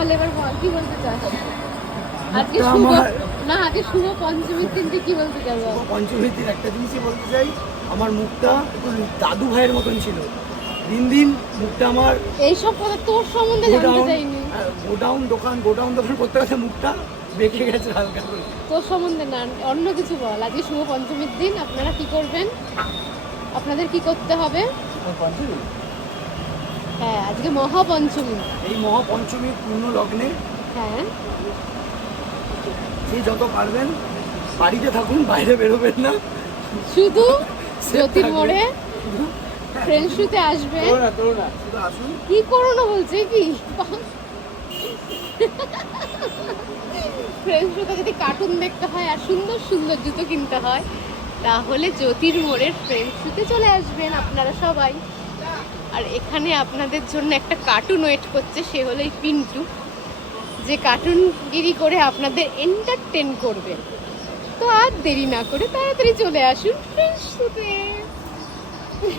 বল এবার বল কি বলতে চাস? আজকে মুখটা শুভ আমার না, আজকে শুভ পঞ্চমীর দিন তুই কি বলতে চাস বল? পঞ্চমীর দিন একটা জিনিসই বলতে চাই, আমার মুখটা একটু দাদু ভাইয়ের মতন ছিল। দিন দিন মুখটা আমার এইসব কথা তোর সম্বন্ধে জানতে চাইনি। গোডাউন দোকান করতে গেছে মুখটা বেঁকে গেছে হালকা করে। তোর সম্বন্ধে না, অন্য কিছু বল। আজকে শুভ পঞ্চমীর দিন আপনারা কি করবেন? আপনাদের কি করতে হবে? হ্যাঁ, আজকে মহাপঞ্চমী। এই মহাপঞ্চমীর পূর্ণ লগ্নে হ্যাঁ, যে যত পারবেন বাড়িতে থাকুন, বাইরে বেরোবেন না। শুধু Safe জ্যোতির থাকবেন। মোড়ে ফ্রেন্ডস শুতে আসবে। শুধু আসুন। কি করোনা বলছে কি? ফ্রেন্ডস শুতে যদি কার্টুন দেখতে হয় আর সুন্দর সুন্দর জুতো কিনতে হয়, তাহলে জ্যোতির মোড়ের ফ্রেন্ডস শুতে চলে আসবেন আপনারা সবাই। আর এখানে আপনাদের জন্য একটা কার্টুন ওয়েট করছে, সে হলো এই পিন্টু, যে কার্টুনগিরি করে আপনাদের এন্টারটেন করবে। তো আর দেরি না করে তাড়াতাড়ি চলে আসুন ফ্রেন্ডস শুতে।